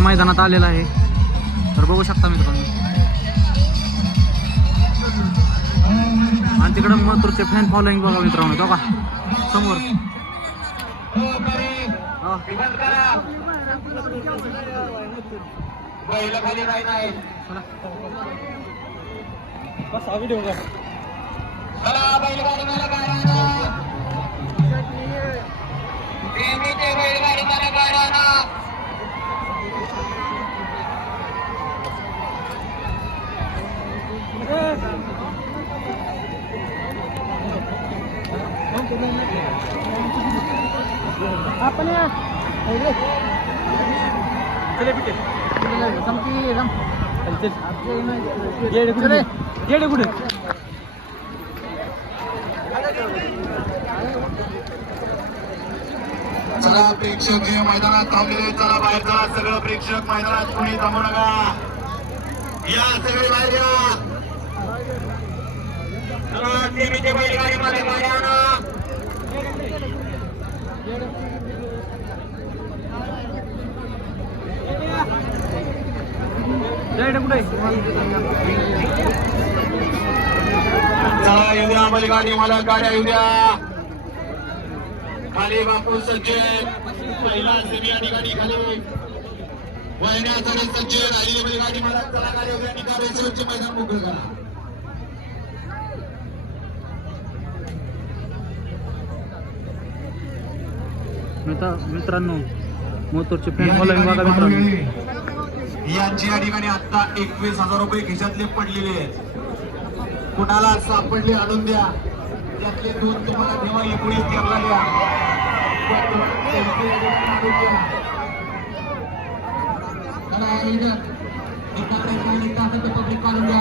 मैदानात आलेला आहे. तर बघू शकता मित्रांनो. आणि तिकडं मथुरचे फॅन फॉलोईंग बघा मित्रांनो तो का समोर हा. चला. चला प्रेक्षक जे मैदानात थांबलेले चला बाहेर चला सगळं प्रेक्षक मैदानात कोणी थांबू नका. या सगळे बाहेर या चला टीव्हीचे बैलगाडी मध्ये कुठे चला येऊ द्या बैलगाडी मला गाड्या येऊ द्या खाली बापू सज्जन पहिला सेमी या ठिकाणी खाली. वळण्याचा सज्जन आलेली बैलगाडी मला चला गाडी येऊ द्या निकाल मैदान मोकळ करा. मित्र मित्रांनो मित्रांनो. यांची या ठिकाणी आता एकवीस हजार रुपये खिशातले पडलेले आहेत. कुणाला सापडले आणून द्या. त्यातले दोन तुम्हाला ठेवा एकोणीस तेरला द्या. पब्लिक काढून द्या.